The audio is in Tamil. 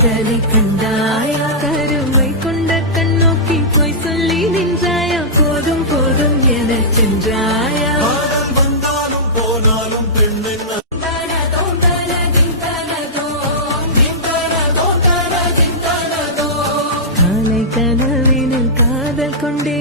காதலை கண்டாயா கருவை கொண்ட கண்ணோக்கி போய் சொல்லி நின்றாயா போதும் போதும் என சென்றாயா வந்தாலும் போனாலும் பெண்ணின் காலை கனவினில் காதல் கொண்டே